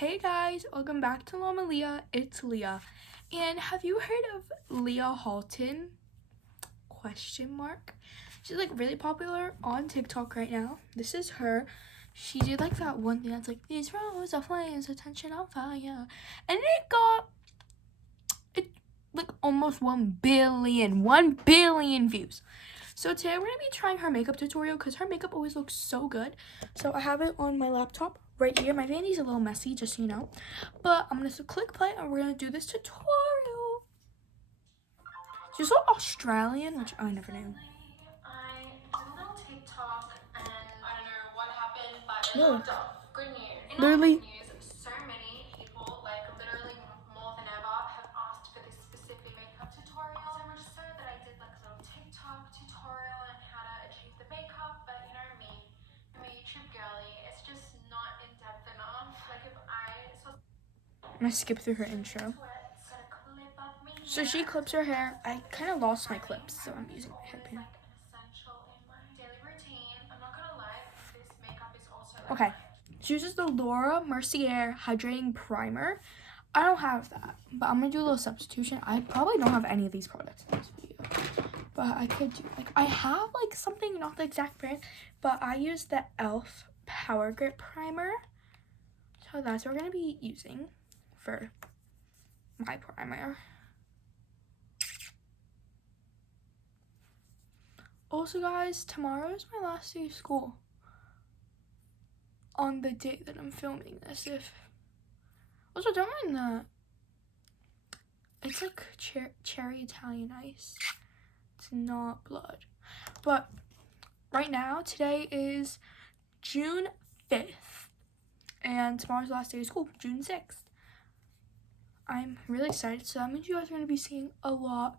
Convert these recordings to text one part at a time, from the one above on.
Hey guys, welcome back to Mama Leah. It's Leah. And have you heard of Leah Halton? Question mark. She's like really popular on TikTok right now. This is her. She did like that one thing that's like, these rose are flames, attention on fire. And it got like almost 1 billion views. So today we're gonna be trying her makeup tutorial because her makeup always looks so good. So I have it on my laptop right here. My vandy's a little messy, just so you know. But I'm gonna click play and we're gonna do this tutorial. She's so Australian, which I never knew. I did a little TikTok and I don't know what happened, but it Really? looked up. Good news. In Literally. good news, so many people, like literally more than ever, have asked for this specific makeup tutorial. So much so that I did like a little TikTok tutorial on how to achieve the makeup. But you know me, I'm a YouTube girly. It's just not in depth enough. Like if I saw I'm gonna skip through her intro. So she clips her hair. I kind of lost my clips, so I'm using my headband. Okay, she uses the Laura Mercier Hydrating Primer. I don't have that, but I'm gonna do a little substitution. I probably don't have any of these products in this video, but I could do, like, I have like something, not the exact brand, but I use the e.l.f. Power Grip Primer. So that's what we're gonna be using for my primer. Also guys, tomorrow is my last day of school. On the day that I'm filming this, also don't mind that. It's like cherry Italian ice. It's not blood. But right now, today is June 5th. And tomorrow's the last day of school, June 6th. I'm really excited. So that means you guys are going to be seeing a lot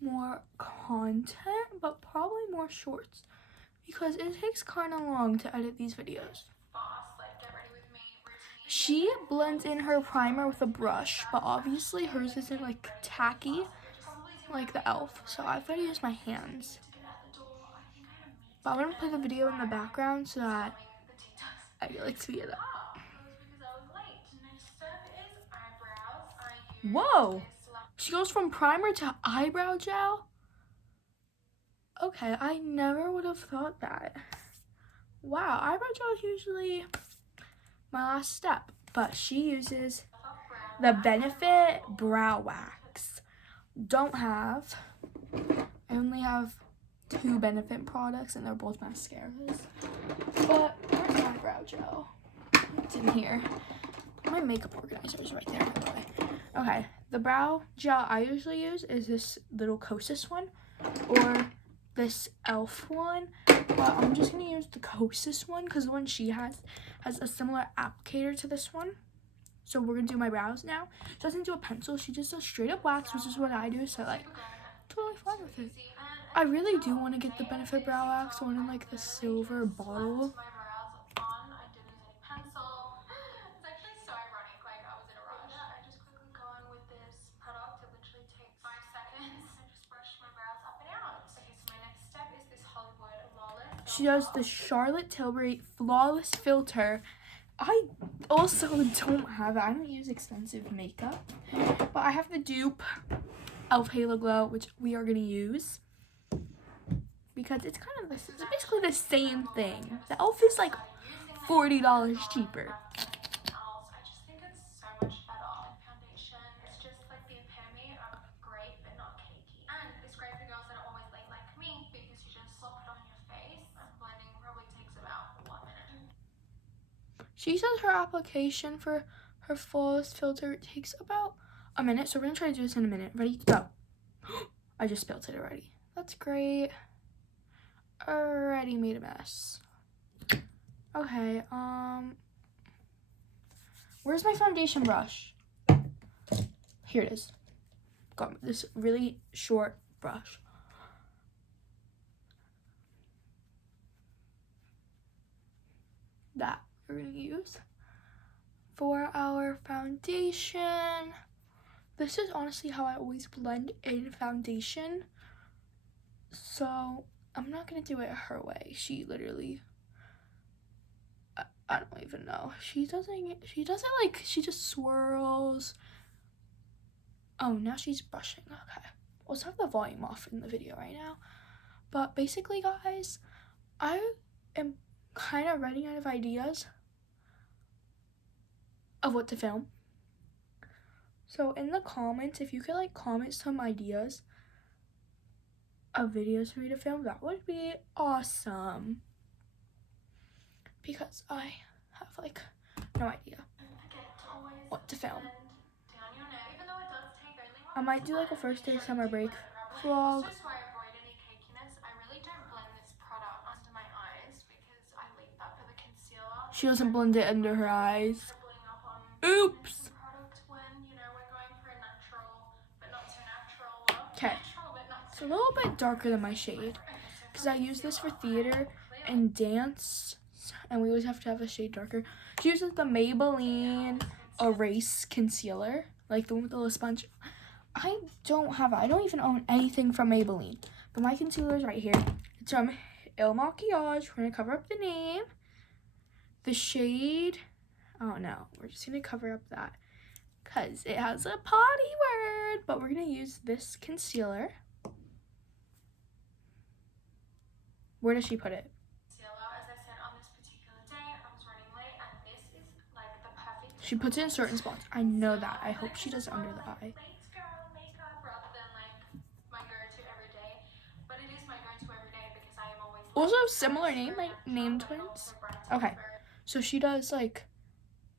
more content, but probably more shorts. Because it takes kind of long to edit these videos. She blends in her primer with a brush, but obviously hers isn't like tacky like the e.l.f. So I've got to use my hands. But I'm going to play the video in the background so that I get like speed it up. Whoa! She goes from primer to eyebrow gel? Okay, I never would have thought that. Wow, eyebrow gel is usually my last step, but she uses the Benefit Brow Wax. I only have 2 Benefit products and they're both mascaras. But where's my brow gel? It's in here. My makeup organizer is right there, by the way. Okay, the brow gel I usually use is this little Kosas one or this e.l.f. one, but I'm just gonna use the Kosas one because the one she has a similar applicator to this one. So we're gonna do my brows now. She doesn't do a pencil, she just does straight up wax, which is what I do, so like totally fine with it. I really do want to get the Benefit Brow Wax, one in like the silver bottle. She does the Charlotte Tilbury Flawless Filter. I also don't have it. I don't use expensive makeup, but I have the dupe e.l.f. Halo Glow, which we are gonna use because it's kind of it's basically the same thing. The e.l.f. is like $40 cheaper. She says her application for her flawless filter takes about a minute, so we're gonna try to do this in a minute. Ready? Go. I just spilled it already. That's great. Already made a mess. Okay, where's my foundation brush? Here it is. Got this really short brush. That we're gonna use for our foundation. This is honestly how I always blend in foundation. So I'm not gonna do it her way. She literally I don't even know. She doesn't like, she just swirls. Oh, now she's brushing. Okay. Let's have the volume off in the video right now. But basically, guys, I am kind of running out of ideas of what to film. So in the comments, if you could like comment some ideas of videos for me to film, that would be awesome. Because I have like no idea what to film. I might do like a first day summer break vlog. She doesn't blend it under her eyes. Oops. Okay. It's a little bit darker than my shade because I use this for theater and dance, and we always have to have a shade darker. She uses the Maybelline Erase Concealer, like the one with the little sponge. I don't have it. I don't even own anything from Maybelline. But my concealer is right here. It's from Il Maquillage. We're going to cover up the name. The shade, oh no, we're just going to cover up that because it has a potty word. But we're going to use this concealer. Where does she put it? She puts it in certain spots. I know that. I hope she does it under the eye. Also, similar name, like name twins. Okay, so she does like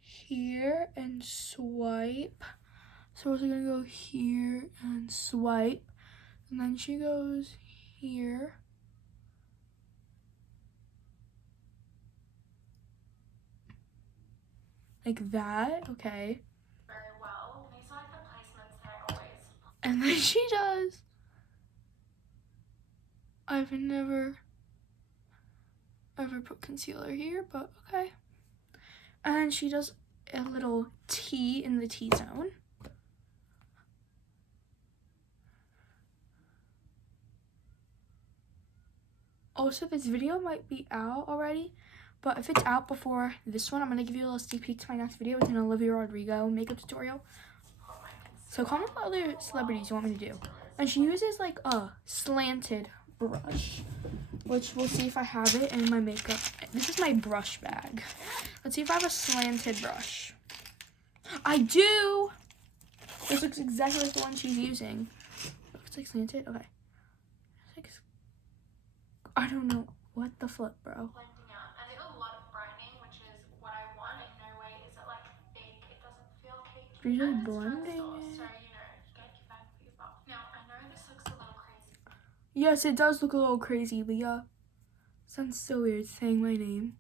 here and swipe. So we're gonna go here and swipe, and then she goes here. Like that, okay. Very well. These are like the placements that I always. And then she does. I've never ever put concealer here, but okay. And she does a little T in the T-zone. Also, this video might be out already, but if it's out before this one, I'm going to give you a little sneak peek to my next video with an Olivia Rodrigo makeup tutorial. So comment what other celebrities you want me to do. And she uses like a slanted brush, which we'll see if I have it in my makeup. This is my brush bag. Let's see if I have a slanted brush. I do! This looks exactly like the one she's using. Looks like slanted? Okay. I don't know. What the flip, bro? Blending out. And a lot of brightening, which is what I want. In no way is it like fake. It doesn't feel cakey. You're just blending it. So, you know, you get your bang for your buck. Now, I know this looks a little crazy. Yes, it does look a little crazy, Leah. Sounds so weird saying my name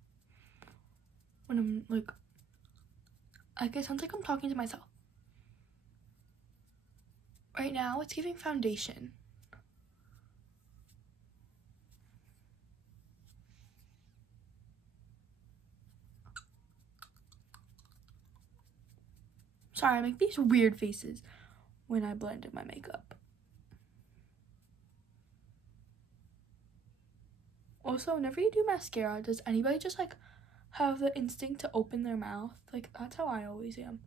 when I'm like it sounds like I'm talking to myself. Right now, it's giving foundation. Sorry, I make these weird faces when I blend in my makeup. Also, whenever you do mascara, does anybody just like have the instinct to open their mouth? Like, that's how I always am.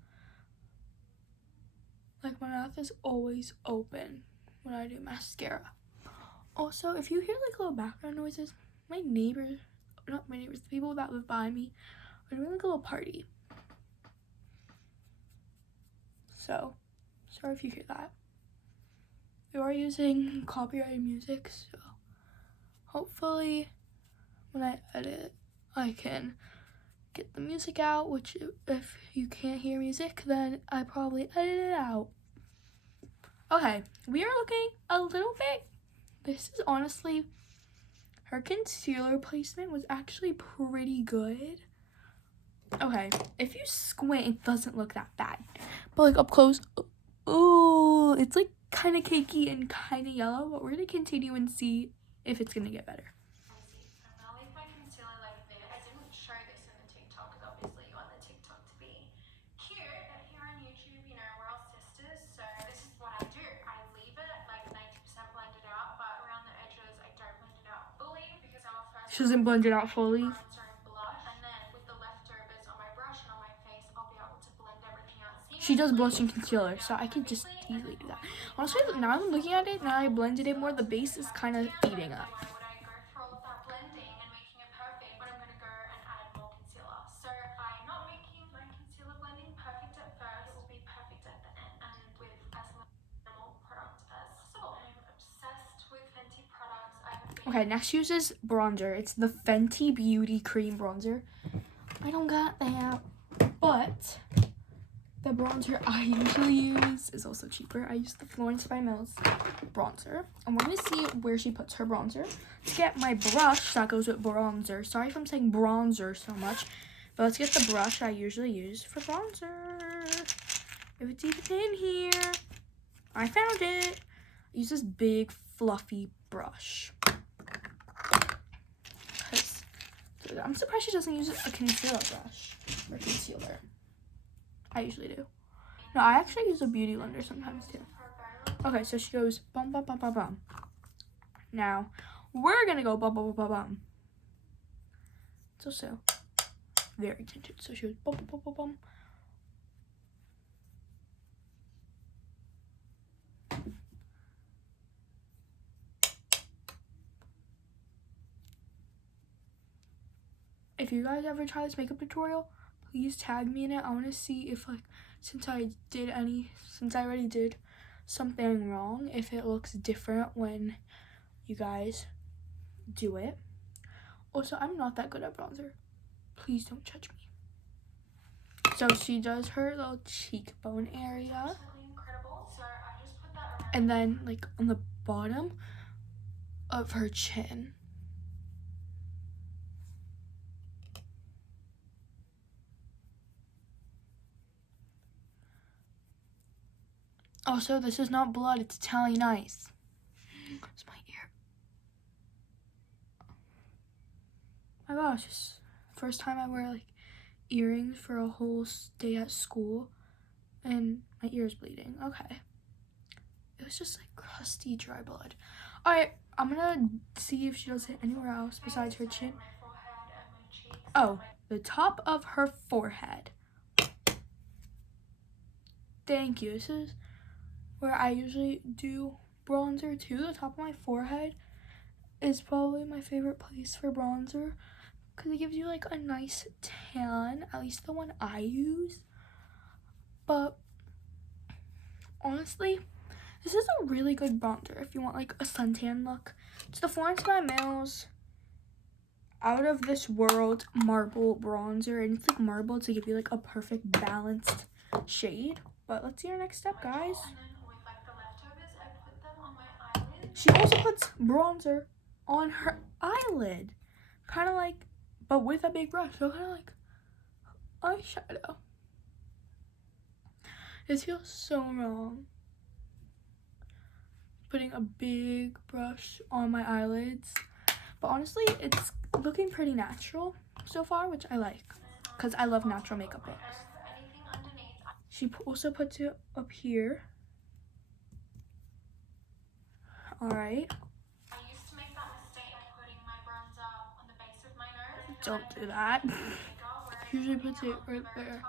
Like, my mouth is always open when I do mascara. Also, if you hear like little background noises, my neighbors, not my neighbors, the people that live by me are doing like a little party. So, sorry if you hear that. We are using copyrighted music, so hopefully when I edit, I can get the music out, which if you can't hear music, then I probably edit it out. Okay, we are looking a little bit, this is honestly, her concealer placement was actually pretty good. Okay, if you squint, it doesn't look that bad. But like up close, oh, it's like kind of cakey and kind of yellow, but we're going to continue and see if it's going to get better. I'm going to leave my concealer like this. I didn't show this in the TikTok because obviously you want the TikTok to be cute. But here on YouTube, you know, we're all sisters. So this is what I do. I leave it like 90% blended out, but around the edges, I don't blend it out fully because our first... She doesn't blend it out fully. And then with the leftover She does blush and concealer, so I could just easily do that. Honestly, now I'm looking at it, now I blended it more, the base is kind of eating up. Why would I go through all of that blending and making it perfect when I'm going to go and add more concealer? So I'm not making my concealer blending perfect at first. It will be perfect at the end and with as minimal product as possible. I'm obsessed with Fenty products. Okay, next uses bronzer. It's the Fenty Beauty Cream Bronzer. I don't got that, but the bronzer I usually use is also cheaper. I use the Florence by Mills bronzer. And we're going to see where she puts her bronzer. To get my brush that goes with bronzer. Sorry if I'm saying bronzer so much. But let's get the brush I usually use for bronzer. If it's even in here. I found it. I use this big fluffy brush. I'm surprised she doesn't use a concealer brush for concealer. I usually do. No, I actually use a beauty blender sometimes too. Okay, so she goes bum bum bum bum bum. Now we're gonna go bum bum bum bum bum. It's also very tinted, so she goes bum bum bum bum bum. If you guys ever try this makeup tutorial, please tag me in it. I want to see if, like, since I already did something wrong, if it looks different when you guys do it. Also, I'm not that good at bronzer. Please don't judge me. So she does her little cheekbone area. And then, like, on the bottom of her chin. Also, this is not blood, it's Italian ice. It's my ear. My gosh, it's first time I wear like earrings for a whole day at school and my ear is bleeding. Okay. It was just like crusty dry blood. Alright, I'm gonna see if she does it anywhere else besides her chin. Oh, the top of her forehead. Thank you. This is where I usually do bronzer too. The top of my forehead is probably my favorite place for bronzer because it gives you like a nice tan, at least the one I use. But honestly, this is a really good bronzer if you want like a suntan look. It's the Florence by Mills Out of This World Marble Bronzer, and it's like marble to give you like a perfect balanced shade. But let's see our next step, guys. She also puts bronzer on her eyelid, kind of like, but with a big brush, so kind of like eyeshadow. This feels so wrong, putting a big brush on my eyelids, but honestly, it's looking pretty natural so far, which I like, because I love natural makeup looks. She also puts it up here. Alright. I used to make that mistake of putting my bronzer on the base of my nose. Don't do that. Usually puts it right there.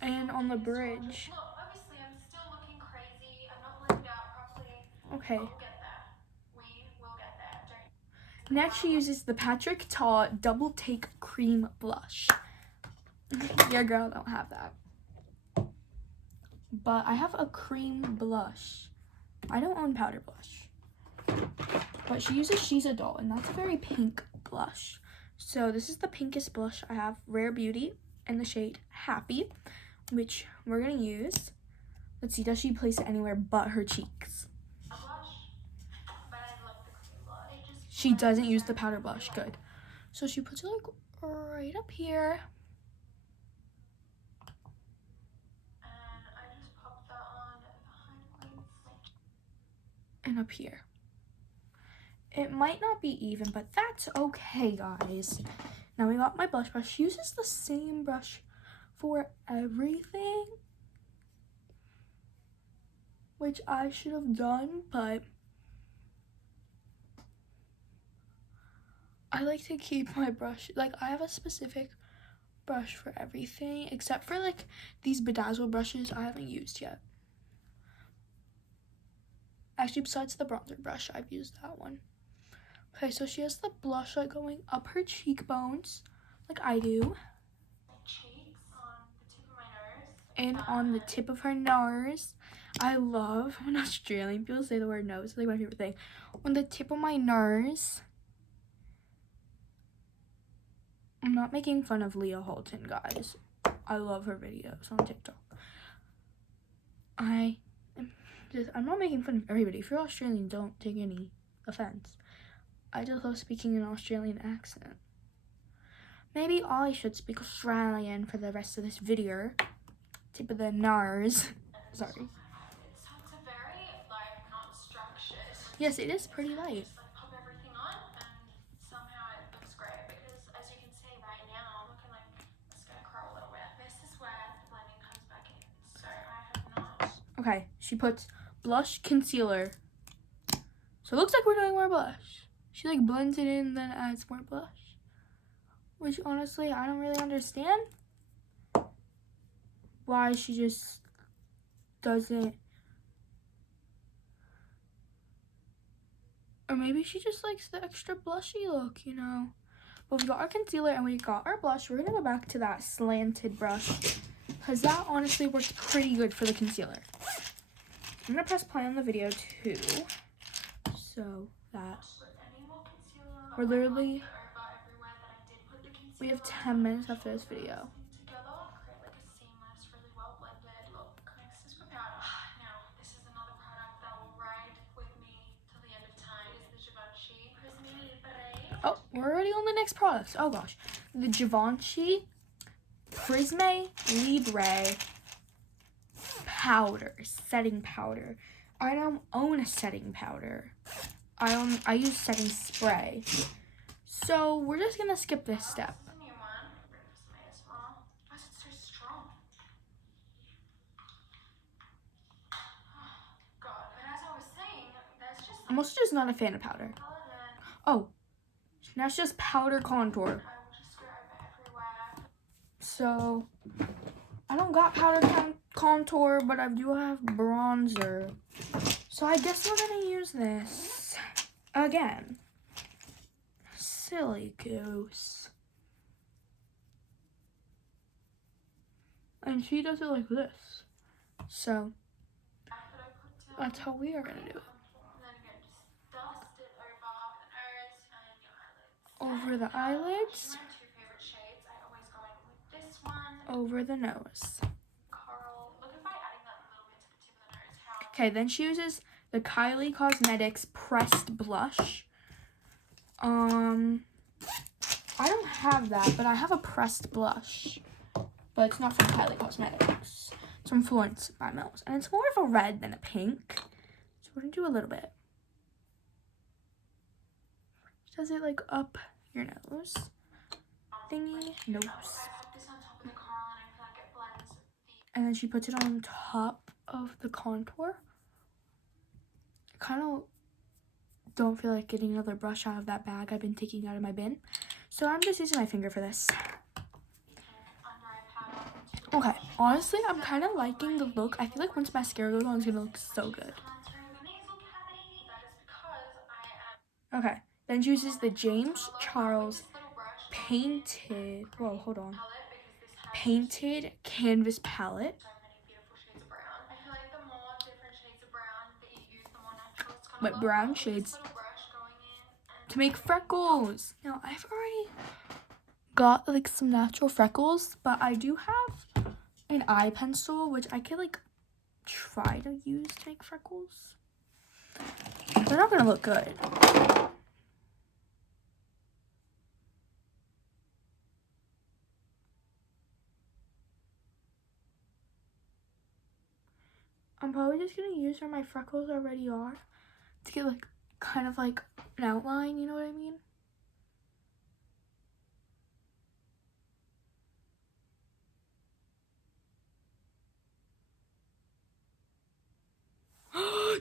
And on the bridge. Look, obviously I'm still looking crazy. I'm not blended out properly. Okay. We'll get there. We will get there. Next she uses the Patrick Ta Double Take Cream Blush. Your girl don't have that. But I have a cream blush. I don't own powder blush. But she uses She's a Doll, and that's a very pink blush. So this is the pinkest blush I have, Rare Beauty, in the shade Happy, which we're gonna use. Let's see, does she place it anywhere but her cheeks? She doesn't use the powder blush, good. So she puts it like right up here. And I just popped that on the highlights. And up here. It might not be even, but that's okay, guys. Now we got my blush brush. She uses the same brush for everything, which I should have done, but I like to keep my brush, like I have a specific brush for everything, except for like these bedazzle brushes I haven't used yet. Actually, besides the bronzer brush, I've used that one. Okay, so she has the blush like going up her cheekbones, like I do. Cheeks on the tip of my nose. And on the tip of her nose. I love when Australian people say the word nose. It's like my favorite thing. On the tip of my nose. I'm not making fun of Leah Halton, guys. I love her videos on TikTok. I'm not making fun of everybody. If you're Australian, don't take any offense. I just love speaking an Australian accent. Maybe I should speak Australian for the rest of this video. Tip of the nose. Sorry. So it's a very like not structured. Yes, it is pretty light. Just like pop everything on and somehow it looks great because as you can see right now I'm looking like a scarecrow a little bit. This is where the blending comes back in. So I have not. Okay, she puts blush, concealer. So it looks like we're doing more blush. She like blends it in, then adds more blush. Which honestly, I don't really understand why she just doesn't. Or maybe she just likes the extra blushy look, you know. But we got our concealer and we got our blush. We're gonna go back to that slanted brush because that honestly works pretty good for the concealer. I'm gonna press play on the video too. So that we're literally, we have 10 minutes after this video. Together, create like a seamless, really well blended look. Next is for powder. Now, this is another product that will ride with me till the end of time. It is the Givenchy Prisme Libre. Oh, we're already on the next product. Oh gosh. The Givenchy Prisme Libre powder, setting powder. I don't own a setting powder. I use setting spray. So we're just gonna skip this step. This is a new one. Ready for some ASMR? Why is it so strong? God, but as I was saying, there's just I'm also just not a fan of powder. Oh, now it's just powder contour. I will just go over everywhere. So I don't got powder contour, but I do have bronzer. So I guess we're gonna use this again. Silly goose. And she does it like this. So that's how we are gonna do it. And then again, just dust it over the nose and your eyelids. Over the eyelids, My two favorite shades. I always go in with this one. over the nose. Coral. Look at by adding that a little bit to the tip of the nose. How Okay, then she uses the Kylie Cosmetics pressed blush. I don't have that, but I have a pressed blush. But it's not from Kylie Cosmetics. It's from Florence by Mills. And it's more of a red than a pink. So we're gonna do a little bit. She does it like up your nose. Thingy. Nose. I put this on top of the coral and I feel like it blends the And then she puts it on top of the contour. I kind of don't feel like getting another brush out of that bag I've been taking out of my bin. So I'm just using my finger for this. under eye powder. Okay, honestly, I'm kind of liking the look. I feel like once mascara goes on, it's gonna look so good. Contouring the nasal cavity. That is because I am Okay, then she uses the James Charles this little brush painted, whoa, hold on, palette because this has painted canvas palette. so many beautiful shades of brown. I feel like the more different shades of brown that you use, the more natural it's gonna But look. brown With shades this little brush going in and to make freckles. Now, I've already got like some natural freckles, but I do have an eye pencil, which I could like try to use to make freckles. They're not gonna look good. I'm probably just gonna use where my freckles already are to get like kind of like an outline, you know what I mean?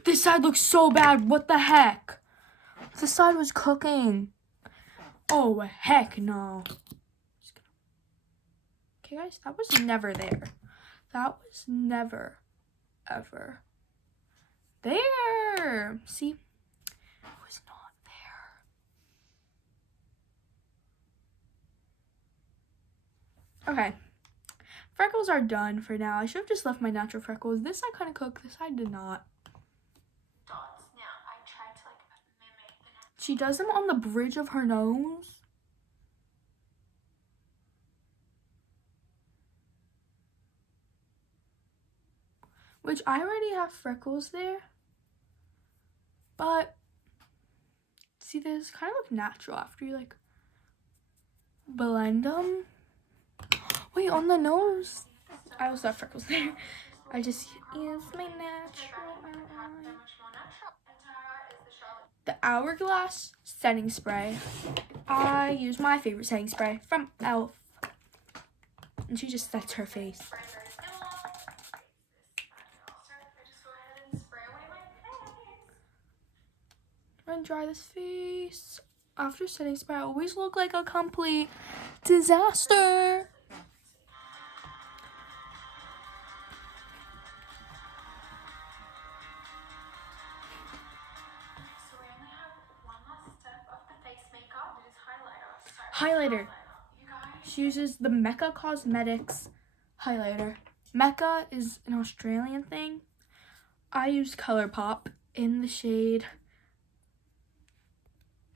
This side looks so bad. What the heck? This side was cooking. Oh, heck no. Okay, guys, that was never there. That was never, ever there. See? It was not there. Okay. Freckles are done for now. I should have just left my natural freckles. This I kind of cooked. This I did not. Dots. Now, I tried to like mimic the natural. She does them on the bridge of her nose. Which I already have freckles there. But, see, this kind of look natural after you, like, blend them. Wait, on the nose. I also have freckles there. I just use my natural eye. The Hourglass setting spray. I use my favorite setting spray from e.l.f. And she just sets her face. And dry this face. After setting spray, I always look like a complete disaster. So we only have one last step of the face makeup. It is highlighter. Highlighter. You guys. She uses the Mecca Cosmetics highlighter. Mecca is an Australian thing. I use ColourPop in the shade.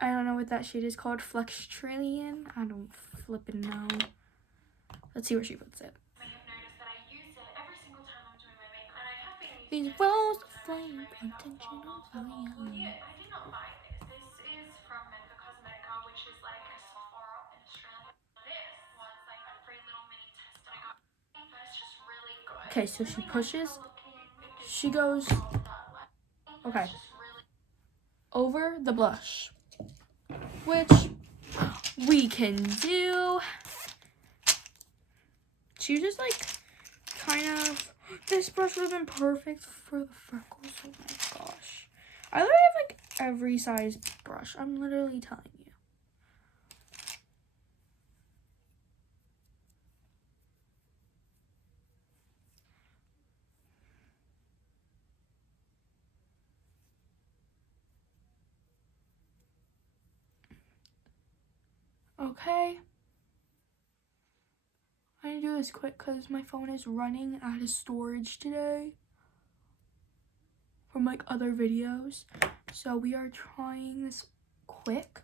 I don't know what that shade is called. Flextrillion. I don't flippin' know. Let's see where she puts it. You may have noticed that I use it every single time I'm doing my makeup, and I have been using These it rose for flame multiple intentional years. I did not buy this. This is from Mecca Cosmetica, which is like a Sephora in Australia. This was like a free little mini test that I got, but it's just really good. Okay, so she pushes. She goes. Okay. Over the blush, which we can do. She uses like kind of. This brush would have been perfect for the freckles. Oh my gosh. I literally have like every size brush. I'm literally telling you. Okay. I'm gonna do this quick because my phone is running out of storage today from like other videos. So we are trying this quick.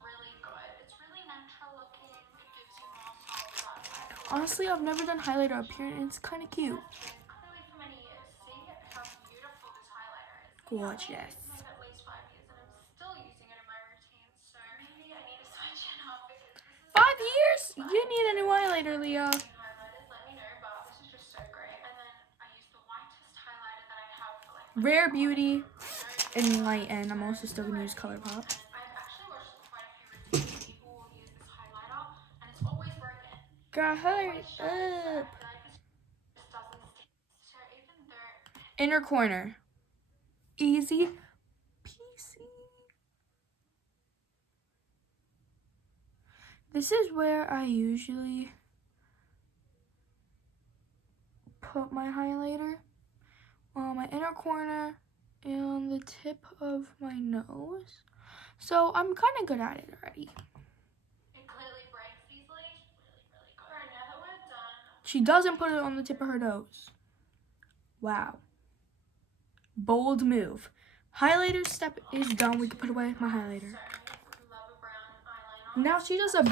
Really good. It's really natural looking. It gives you more soft. Honestly, I've never done highlighter up here and it's kind of cute. Clearly for many years. See how beautiful this highlighter is. Gorgeous. It's like at least 5 years and I'm still using it in my routine. So maybe I need to switch it up because this is 5 years? You need a new highlighter, Leah. highlighters. Let me know, but this is just so great. And then I use the whitest highlighter that I have for like Rare Beauty and Lighten. I'm also still gonna use ColourPop. I've actually watched quite a few reviews of people who use this highlighter and it's always broken. Girl, hurry up. Just doesn't stick. So even though Inner corner. Easy peasy. This is where I usually put my highlighter. On my inner corner and the tip of my nose. So I'm kind of good at it already. it clearly breaks easily, it's really good. Alright, now that we're done. She doesn't put it on the tip of her nose. Wow. Bold move. Highlighter step is done. We can put away my highlighter. So, love a brown eyeliner. Now she does a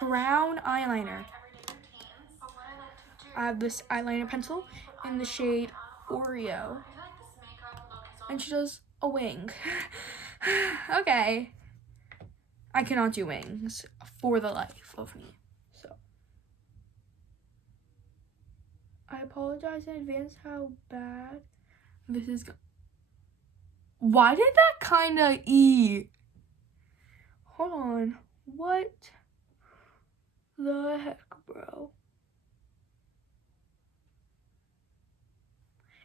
brown eyeliner. Everyday routines. But what I like to do I have this eyeliner pencil in the shade Oreo. I feel like this makeup look is all And she does a wing. Okay. I cannot do wings for the life of me. So I apologize in advance how bad this is. Why did that kind of Hold on. What the heck, bro?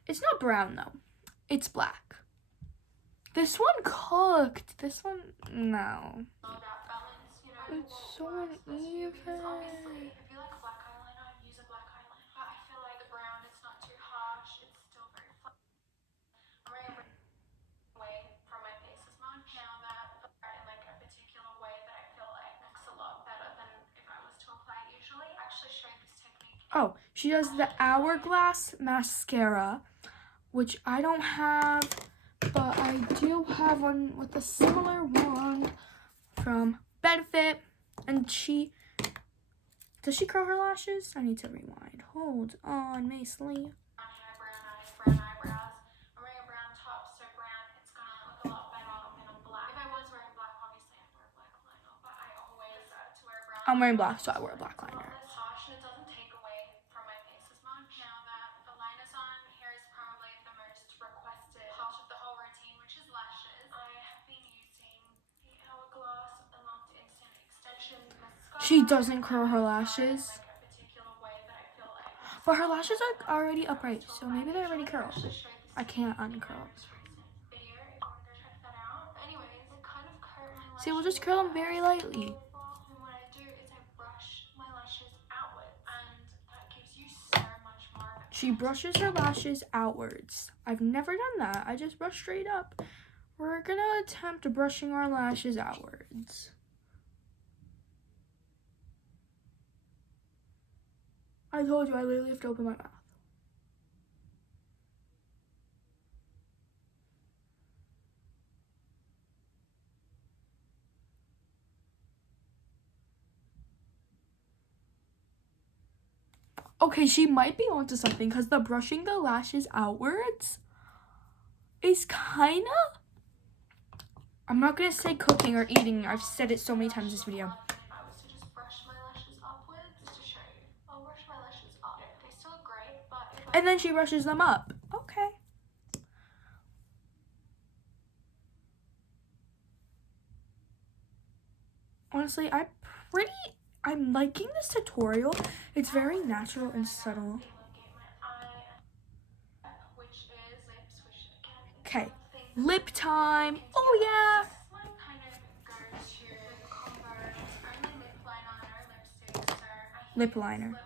It's not brown though. It's black. This one cooked. This one, no. about balance, you know. It's so uneven. Obviously, if you like a black eyeliner, Oh, she does the Hourglass mascara, which I don't have, but I do have one with a similar one from Benefit. And does she curl her lashes? I need to rewind. Hold on, Miss Lee. Brown eyebrows. I'm wearing a brown top, so brown, it's gonna look a lot better than a black. If I was wearing black, obviously I'd wear a black liner, but I always to wear a brown. I'm wearing black, so I wear a black liner. It's harsh and it doesn't take away from my face as much. Now that the liner's on, here is probably the most requested part of the whole routine, which is lashes. I have been using the Hourglass Unlocked Instant Extension Mascara. She doesn't curl her lashes. But her lashes are already upright, so maybe they're already curled. I can't uncurl. See, we'll just curl them very lightly. And what I do is I brush my lashes outwards, and that gives you so much more of a She brushes her lashes outwards. I've never done that. I just brush straight up. We're gonna attempt brushing our lashes outwards. I told you I literally have to open my mouth. Okay, she might be onto something because the brushing the lashes outwards is kind of, I'm not going to say cooking or eating. I've said it so many times in this video. If I was to just brush my lashes upwards, just to show you, I'll brush my lashes up. They still look great, but if And then she brushes them up. Okay. Honestly, I'm liking this tutorial. It's very natural and subtle. Okay, lip time. Oh yeah. Lip liner.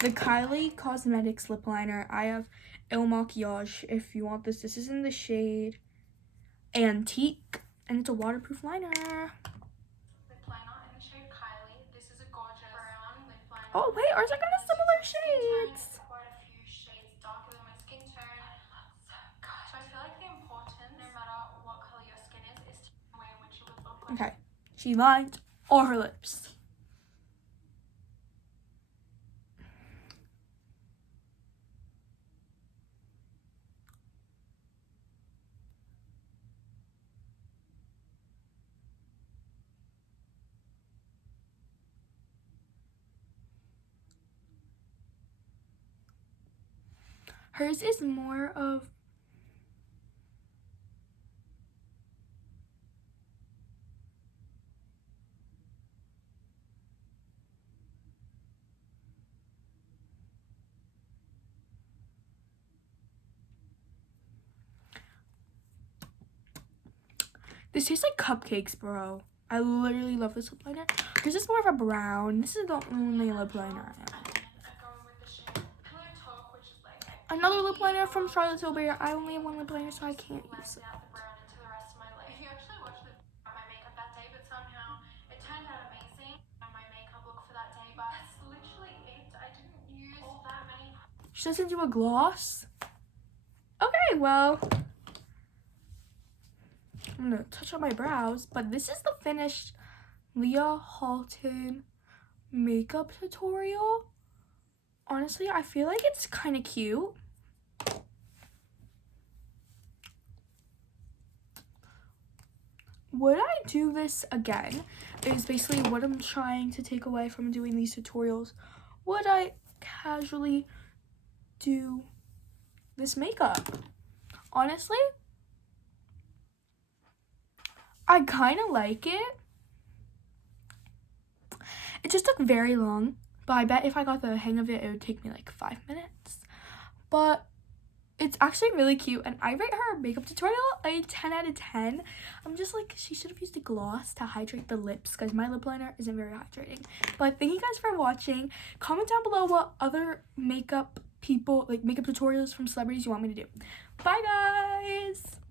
The Kylie Cosmetics lip liner. I have El Maquillage. If you want this is in the shade Antique, and it's a waterproof liner. Lip liner in the shade Kylie. This is a gorgeous brown lip liner. Oh wait, ours are kind of similar shades. Quite a few shades darker than my skin tone. So good. So I feel like the importance, no matter what color your skin is to the way in which you would look like. Okay, she lined all her lips. Hers is more of this tastes like cupcakes, bro. I literally love this lip liner. Hers is more of a brown. This is the only lip liner I have. Another lip liner from Charlotte Tilbury. I only have one lip liner, so I can't use it. If you actually watched my makeup that day, but somehow it turned out amazing. My makeup look for that day, but that's literally it. I didn't use all that many. She doesn't do a gloss. Okay, well, I'm gonna touch on my brows, but this is the finished Leah Halton makeup tutorial. Honestly, I feel like it's kind of cute. Would I do this again is basically what I'm trying to take away from doing these tutorials. Would I casually do this makeup? Honestly, I kind of like it. It just took very long, but I bet if I got the hang of it, it would take me like 5 minutes. But it's actually really cute, and I rate her makeup tutorial a 10 out of 10. I'm just like, she should have used a gloss to hydrate the lips because my lip liner isn't very hydrating. But thank you guys for watching. Comment down below what other makeup tutorials from celebrities you want me to do. Bye guys!